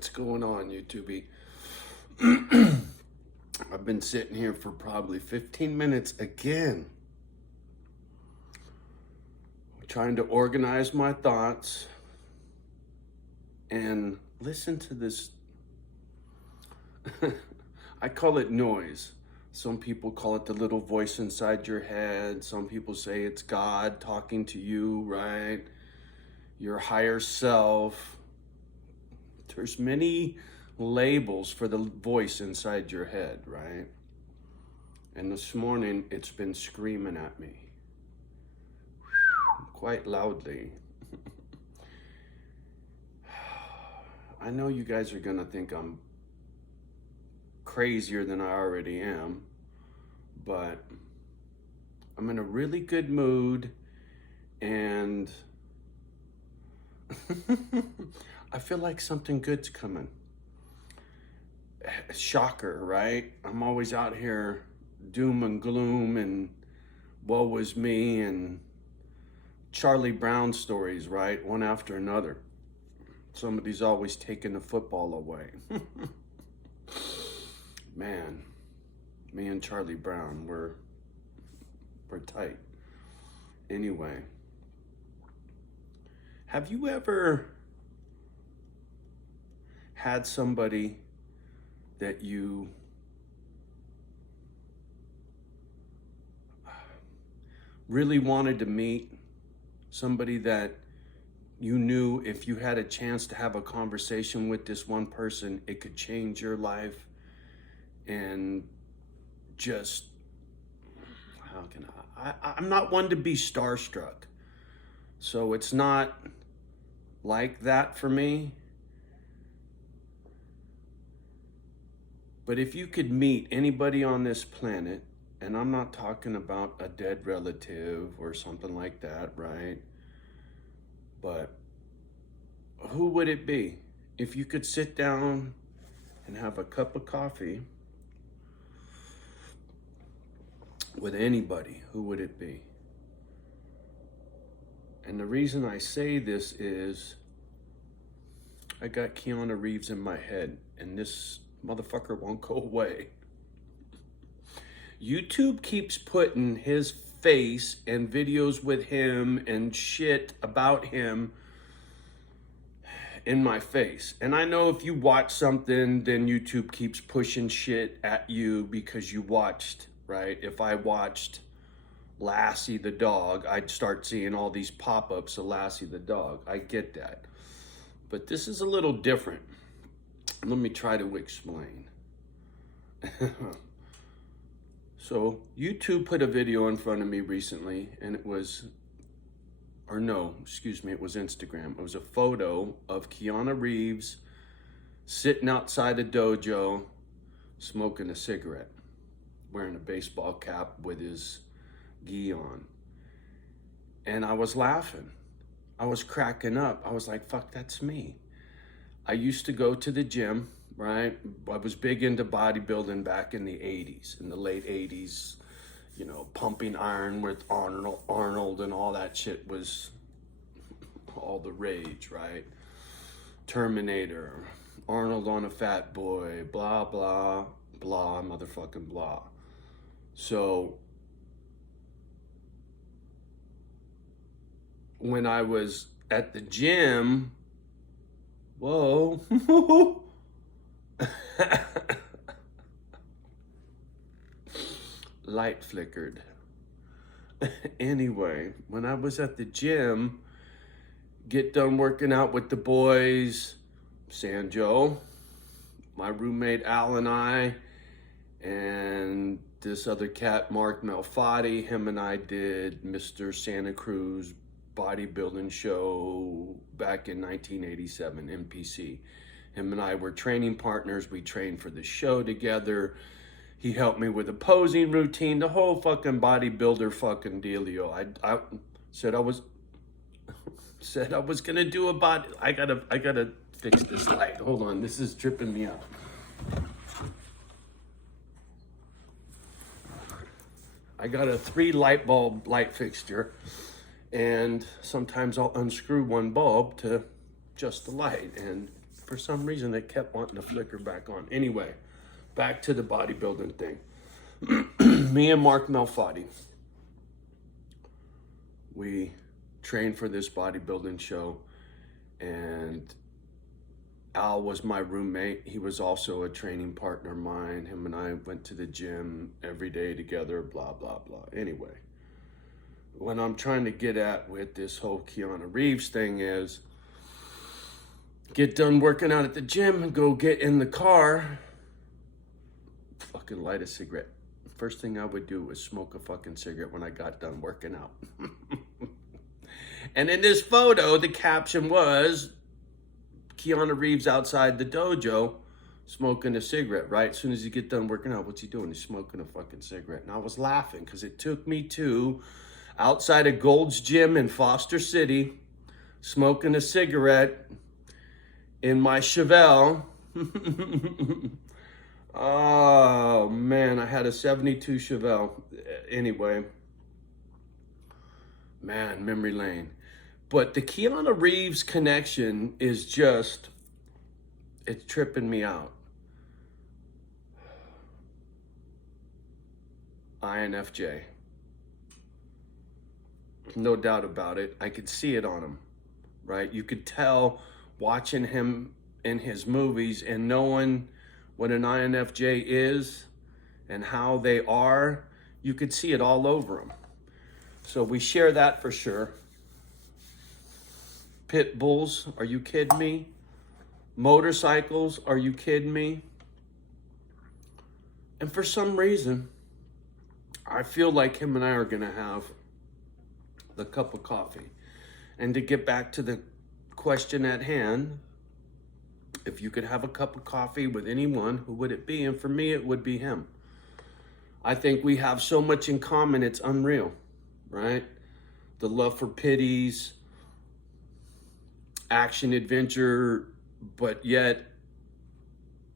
What's going on, YouTube? I've been sitting here for probably 15 minutes again, trying to organize my thoughts and listen to this. I call it noise. Some people call it the little voice inside your head. Some people say it's God talking to you, right? Your higher self. There's many labels for the voice inside your head, right? And this morning, it's been screaming at me quite loudly. I know you guys are gonna think I'm crazier than I already am, but I'm in a really good mood and I feel like something good's coming. Shocker, right? I'm always out here doom and gloom and woe is me and Charlie Brown stories, right? One after another. Somebody's always taking the football away. Man, me and Charlie Brown, we're tight. Anyway, have you ever had somebody that you really wanted to meet, somebody that you knew if you had a chance to have a conversation with this one person, it could change your life? And just, how can I'm not one to be starstruck, so it's not like that for me. But if you could meet anybody on this planet, and I'm not talking about a dead relative or something like that, right? But who would it be? If you could sit down and have a cup of coffee with anybody, who would it be? And the reason I say this is I got Keanu Reeves in my head, and this motherfucker won't go away. YouTube keeps putting his face and videos with him and shit about him in my face. And I know if you watch something, then YouTube keeps pushing shit at you because you watched, right? If I watched Lassie the dog, I'd start seeing all these pop-ups of Lassie the dog. I get that. But this is a little different. Let me try to explain. So YouTube put a video in front of me recently, and it was, or no, excuse me, it was Instagram. It was a photo of Keanu Reeves sitting outside a dojo, smoking a cigarette, wearing a baseball cap with his gi on. And I was laughing. I was cracking up. I was like, fuck, that's me. I used to go to the gym, right? I was big into bodybuilding back in the 80s, in the late 80s. You know, pumping iron with Arnold and all that shit was all the rage, right? Terminator, Arnold on a fat boy, blah, blah, blah, motherfucking blah. So when I was at the gym, whoa, light flickered. Anyway, when I was at the gym, get done working out with the boys, Sanjo, my roommate Al and I, and this other cat, Mark Malfatti, him and I did Mr. Santa Cruz bodybuilding show back in 1987, MPC. Him and I were training partners. We trained for the show together. He helped me with a posing routine, the whole fucking bodybuilder fucking dealio. I said I was gonna do a body. I gotta fix this light. Hold on, this is tripping me out. I got a 3 light bulb light fixture, and sometimes I'll unscrew one bulb to just the light, and For some reason, it kept wanting to flicker back on. Anyway, back to the bodybuilding thing. Me and Mark Melfatti, we trained for this bodybuilding show, and Al was my roommate. He was also a training partner of mine. Him and I went to the gym every day together, blah, blah, blah. Anyway, what I'm trying to get at with this whole Keanu Reeves thing is, get done working out at the gym and go get in the car, fucking light a cigarette. First thing I would do was smoke a fucking cigarette when I got done working out. And in this photo, the caption was Keanu Reeves outside the dojo smoking a cigarette, right? As soon as you get done working out, what's he doing? He's smoking a fucking cigarette. And I was laughing because it took me to outside of Gold's Gym in Foster City, smoking a cigarette in my Chevelle. Oh, man, I had a 72 Chevelle. Anyway, man, memory lane. But the Keanu Reeves connection is just, it's tripping me out. INFJ. No doubt about it. I could see it on him, right? You could tell watching him in his movies and knowing what an INFJ is and how they are, you could see it all over him. So we share that for sure. Pit bulls, are you kidding me? Motorcycles, are you kidding me? And for some reason, I feel like him and I are gonna have the cup of coffee. And to get back to the question at hand, if you could have a cup of coffee with anyone, who would it be? And for me, it would be him. I think we have so much in common, it's unreal, right? The love for pitties, action adventure, but yet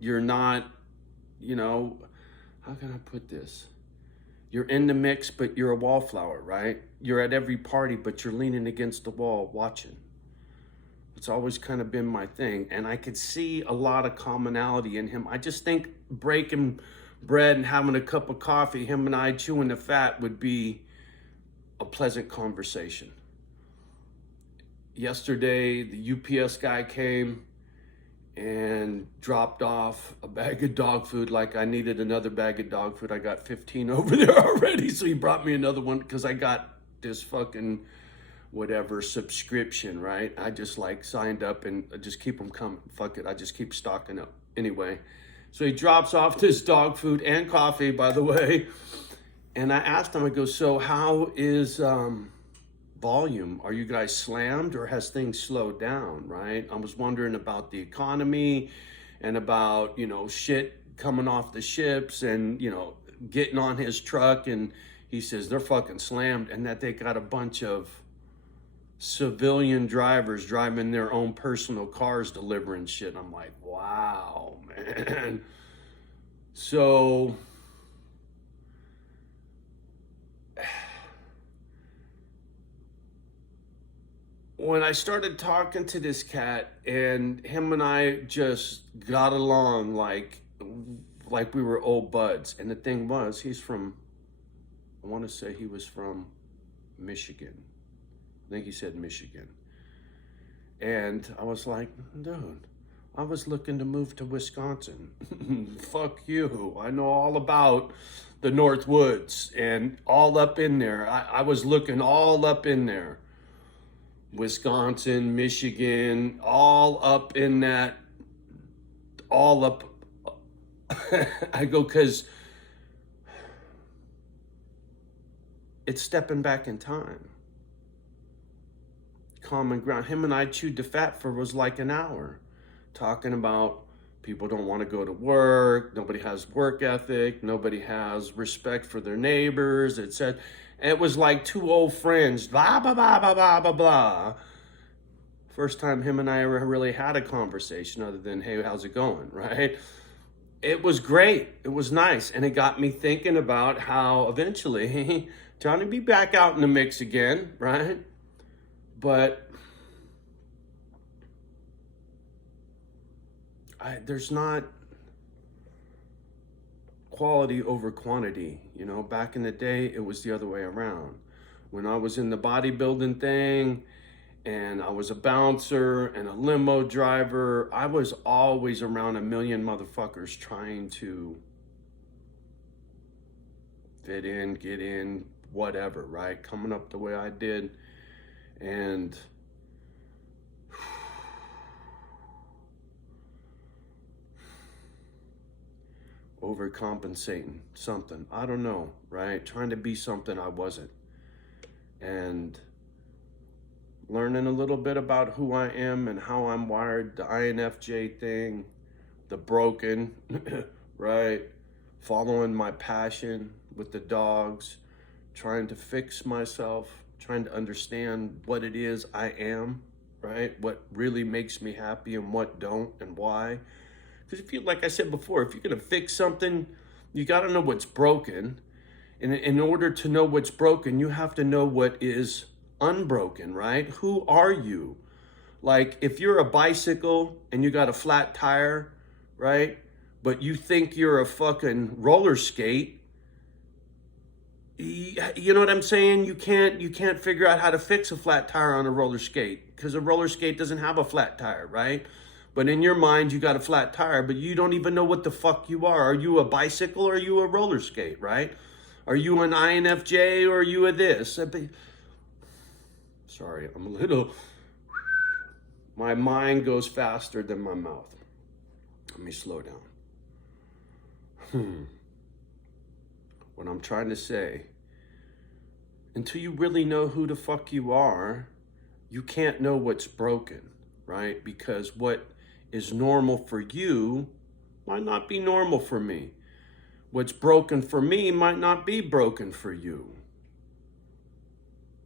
you're not, you know, how can I put this? You're in the mix, but you're a wallflower, right? You're at every party, but you're leaning against the wall watching. It's always kind of been my thing. And I could see a lot of commonality in him. I just think breaking bread and having a cup of coffee, him and I chewing the fat, would be a pleasant conversation. Yesterday, the UPS guy came and dropped off a bag of dog food like I needed another bag of dog food. I got 15 over there already, so he brought me another one because I got this fucking whatever subscription, right? I just like signed up and I just keep them coming. Fuck it, I just keep stocking up. Anyway, so he drops off this dog food and coffee, by the way. And I asked him, I go, so how is volume? Are you guys slammed or has things slowed down, right? I was wondering about the economy and about, you know, shit coming off the ships and, you know, getting on his truck. And he says they're fucking slammed and that they got a bunch of civilian drivers driving their own personal cars delivering shit. I'm like, wow, man. So when I started talking to this cat and him and I just got along like we were old buds. And the thing was, he's from, I want to say he was from Michigan. I think he said Michigan. And I was like, dude, I was looking to move to Wisconsin. Fuck you. I know all about the North Woods and all up in there. I was looking all up in there. Wisconsin, Michigan, all up in that, all up. I go, because it's stepping back in time. Common ground. Him and I chewed the fat for was like an hour, talking about people don't want to go to work, nobody has work ethic, nobody has respect for their neighbors, etc. And it was like two old friends, blah, blah, blah, blah, blah, blah, blah. First time him and I ever really had a conversation other than, hey, how's it going, right? It was great. It was nice. And it got me thinking about how eventually Johnny be back out in the mix again, right? But there's not quality over quantity. You know, back in the day, it was the other way around. When I was in the bodybuilding thing and I was a bouncer and a limo driver, I was always around a million motherfuckers trying to fit in, get in, whatever, right? Coming up the way I did. And overcompensating something. I don't know, right? Trying to be something I wasn't. And learning a little bit about who I am and how I'm wired, the INFJ thing, the broken, right? Following my passion with the dogs, trying to fix myself, trying to understand what it is I am, right? What really makes me happy and what don't and why. Because if you, like I said before, if you're gonna fix something, you gotta know what's broken. And in order to know what's broken, you have to know what is unbroken, right? Who are you? Like if you're a bicycle and you got a flat tire, right? But you think you're a fucking roller skate, you know what I'm saying? You can't figure out how to fix a flat tire on a roller skate because a roller skate doesn't have a flat tire, right? But in your mind, you got a flat tire, but you don't even know what the fuck you are. Are you a bicycle or are you a roller skate, right? Are you an INFJ or are you a this? Sorry, I'm a little, my mind goes faster than my mouth. Let me slow down. What I'm trying to say, until you really know who the fuck you are, you can't know what's broken, right? Because what is normal for you might not be normal for me. What's broken for me might not be broken for you.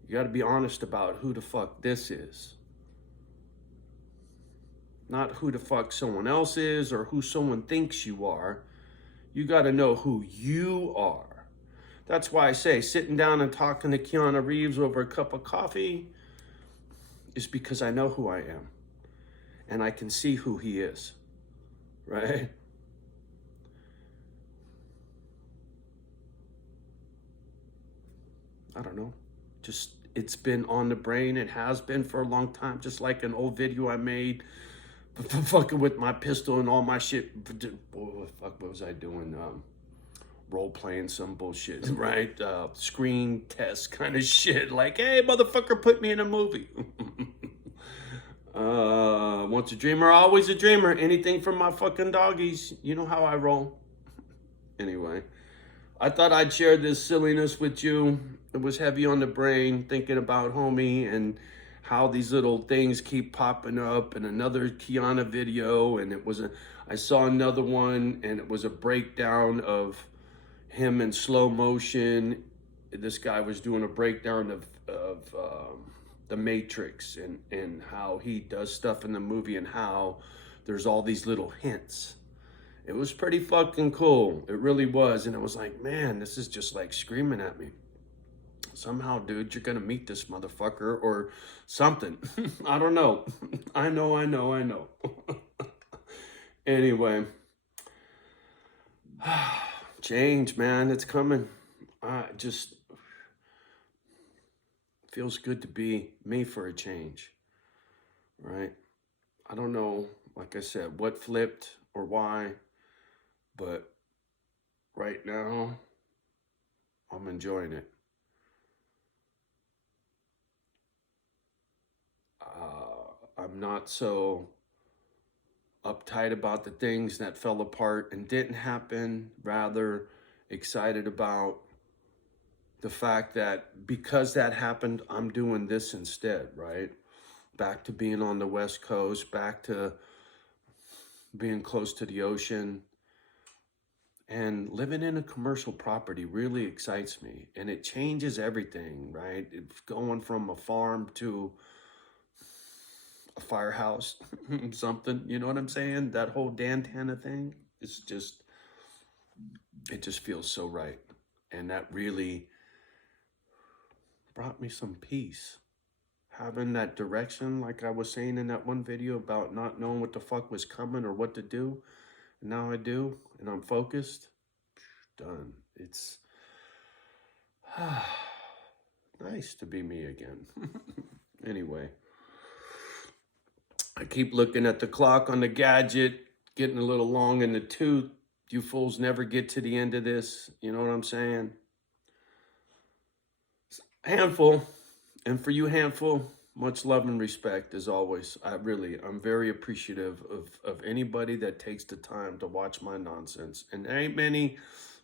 You got to be honest about who the fuck this is. Not who the fuck someone else is or who someone thinks you are. You got to know who you are. That's why I say sitting down and talking to Keanu Reeves over a cup of coffee is because I know who I am and I can see who he is, right? I don't know. Just, it's been on the brain. It has been for a long time, just like an old video I made fucking with my pistol and all my shit. Oh, fuck, what was I doing? Role playing some bullshit, right? Screen test kind of shit. Like, hey, motherfucker, put me in a movie. Once a dreamer, always a dreamer. Anything from my fucking doggies. You know how I roll. Anyway, I thought I'd share this silliness with you. It was heavy on the brain, thinking about homie and how these little things keep popping up, and another Kiana video, and I saw another one, and it was a breakdown of him in slow motion. This guy was doing a breakdown of the Matrix and how he does stuff in the movie and how there's all these little hints. It was pretty fucking cool. It really was. And it was like, man, this is just like screaming at me. Somehow, dude, you're gonna meet this motherfucker or something. I don't know. I know. Anyway. Change, man, it's coming. Just feels good to be me for a change, right? I don't know, like I said, what flipped or why, but right now, I'm enjoying it. I'm not so uptight about the things that fell apart and didn't happen, rather excited about the fact that because that happened, I'm doing this instead, right? Back to being on the West Coast, back to being close to the ocean, and living in a commercial property really excites me, and it changes everything, right? It's going from a farm to a firehouse, something, you know what I'm saying? That whole Dantana thing, it's just, it just feels so right. And that really brought me some peace. having that direction, like I was saying in that one video about not knowing what the fuck was coming or what to do. And now I do, and I'm focused. Done. It's nice to be me again. Anyway, I keep looking at the clock on the gadget, getting a little long in the tooth. You fools never get to the end of this. You know what I'm saying? Handful. And for you, Handful, much love and respect as always. I'm very appreciative of anybody that takes the time to watch my nonsense. And there ain't many,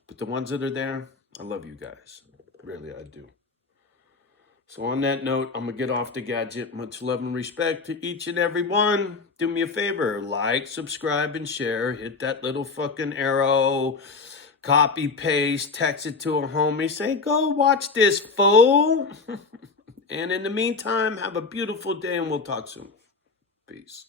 but the ones that are there, I love you guys. Really, I do. So on that note, I'm going to get off the gadget. Much love and respect to each and every one. Do me a favor, like, subscribe, and share. Hit that little fucking arrow. Copy, paste, text it to a homie. Say, go watch this, fool. And in the meantime, have a beautiful day and we'll talk soon. Peace.